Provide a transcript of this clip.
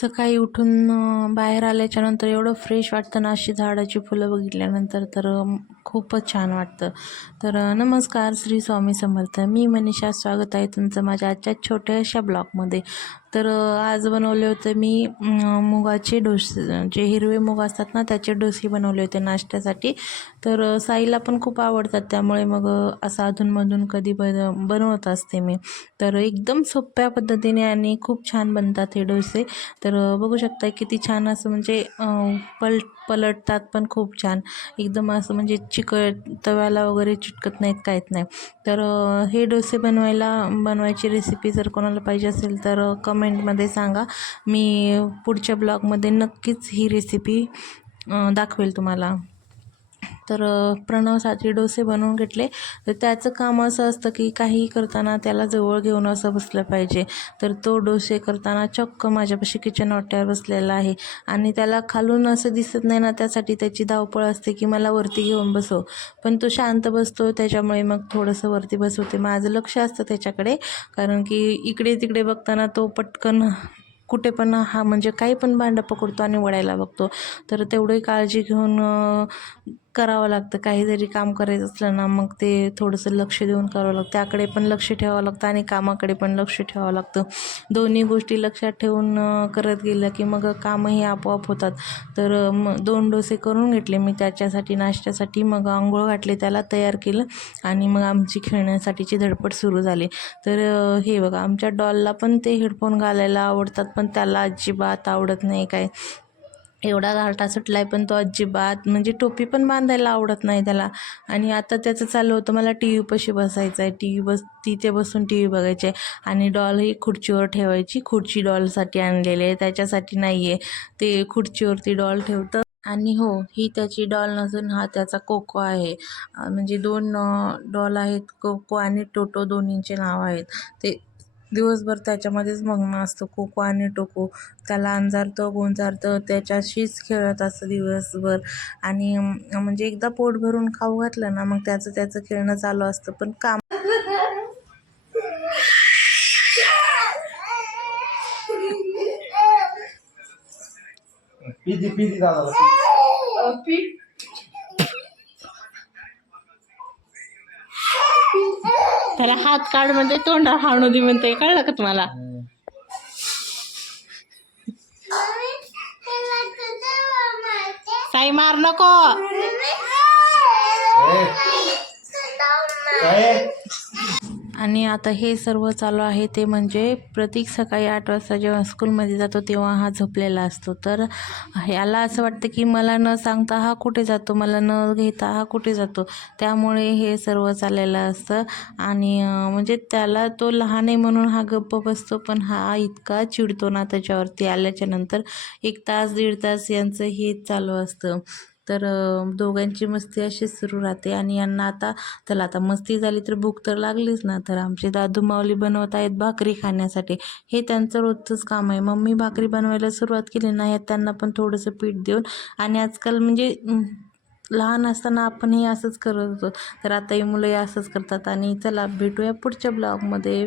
सकाळी उठून बाहेर आल्याच्यानंतर एवढं फ्रेश वाटतं ना अशी झाडाची फुलं बघितल्यानंतर तर खूपच छान वाटतं. तर नमस्कार श्री स्वामी समर्थ. मी मनीषा स्वागत आहे तुमचं माझ्या आजच्या छोट्याशा ब्लॉगमध्ये. तर आज बनवले होते मी मुगाचे डोसे जे हिरवे मुग असतात ना त्याचे डोसे बनवले होते नाश्त्यासाठी. तर साईला पण खूप आवडतात त्यामुळे मग असं अधूनमधून कधी बन बनवत असते मी. तर एकदम सोप्या पद्धतीने आणि खूप छान बनतात हे डोसे. तर बघू शकता किती छान असं म्हणजे पल पलटतात पण खूप छान. एकदम असं म्हणजे चिकट तव्याला वगैरे चिटकत नाहीत काहीत नाही. तर हे डोसे बनवायला बनवायची रेसिपी जर कोणाला पाहिजे असेल तर कमेंट कमेंटमध्ये सांगा. मी पुढच्या ब्लॉगमध्ये नक्कीच ही रेसिपी दाखवेल तुम्हाला. तर अ, प्रणवसाठी डोसे बनवून घेतले. तर त्याचं काम असं असतं की काही करताना त्याला जवळ घेऊन असं बसलं पाहिजे. तर तो डोसे करताना चक्क माझ्यापाशी किचन वाट्यावर बसलेला आहे. आणि त्याला खालून असं दिसत नाही ना त्यासाठी त्याची धावपळ असते की मला वरती घेऊन बसव. पण तो शांत बसतो त्याच्यामुळे मग थोडंसं वरती बसवते. माझं लक्ष असतं त्याच्याकडे कारण की इकडे तिकडे बघताना तो पटकन कुठे पण हा म्हणजे काही पण भांडं पकडतो आणि वळायला बघतो. तर तेवढी काळजी घेऊन करावं लागतं. काही जरी काम करायचं असलं ना मग ते थोडंसं लक्ष देऊन करावं लागतं. त्याकडे पण लक्ष ठेवावं लागतं आणि कामाकडे पण लक्ष ठेवावं लागतं. दोन्ही गोष्टी लक्षात ठेवून करत गेलं की मग कामही आपोआप होतात. तर मग दोन डोसे करून घेतले मी त्याच्यासाठी नाश्त्यासाठी. मग आंघोळ घातली त्याला तयार केलं आणि मग आमची खेळण्यासाठीची धडपड सुरू झाली. तर हे बघा आमच्या डॉलला पण ते हेडफोन घालायला आवडतात पण त्याला अजिबात आवडत नाही काय. एवढा घाटा सुटला आहे पण तो अजिबात म्हणजे टोपी पण बांधायला आवडत नाही त्याला. आणि आता त्याचं चालू होतं मला टी व्हीपाशी बसायचं आहे टी व्ही बस तिथे बसून टी व्ही बघायचे. आणि डॉल ही खुर्चीवर ठेवायची. खुर्ची डॉलसाठी आणलेली आहे. त्याच्यासाठी नाही आहे ते खुर्चीवरती डॉल ठेवतं. आणि हो ही त्याची डॉल नसून हा त्याचा कोको आहे. म्हणजे दोन डॉल आहेत. कोको आणि टोटो दोन्हींचे नाव आहेत. ते दिवसभर त्याच्यामध्येच मग्न असतो. कोको आणि टोको त्याला अंजारतं गोंजारतं त्याच्याशीच खेळत असतं दिवसभर. आणि म्हणजे एकदा पोट भरून खाऊ घातलं ना मग त्याचं त्याचं खेळणं चालू असतं. पण काम पिदी पिदी दादा त्याला हात काढ म्हणजे तोंडा हाणू दे म्हणते. कळलं का तुम्हाला? साई मार नको. काय आणि आता हे सर्व चालू आहे ते म्हणजे प्रतीक सकाळी आठ वाजता जेव्हा स्कूलमध्ये जातो तेव्हा हा झोपलेला असतो. तर याला असं वाटतं की मला न सांगता हा कुठे जातो मला न घेता हा कुठे जातो? त्यामुळे हे सर्व चाललेलं असतं. आणि म्हणजे त्याला तो लहान आहे म्हणून हा गप्प बसतो पण हा इतका चिडतो ना त्याच्यावरती आल्याच्यानंतर एक तास दीड तास यांचं हे चालू असतं. तर दोघांची मस्ती अशीच सुरू राहते आणि यांना आता चला आता मस्ती झाली तर भूक तर लागलीच ना. तर आमचे दादू माऊली बनवत आहेत भाकरी खाण्यासाठी. हे त्यांचं रोजचंच काम आहे. मम्मी भाकरी बनवायला सुरुवात केली नाही त्यांना पण थोडंसं पीठ देऊन आणि आजकाल म्हणजे लहान असताना आपणही असंच करत होतो. तर आता ही मुलंही असंच करतात आणि चला भेटूया पुढच्या ब्लॉगमध्ये.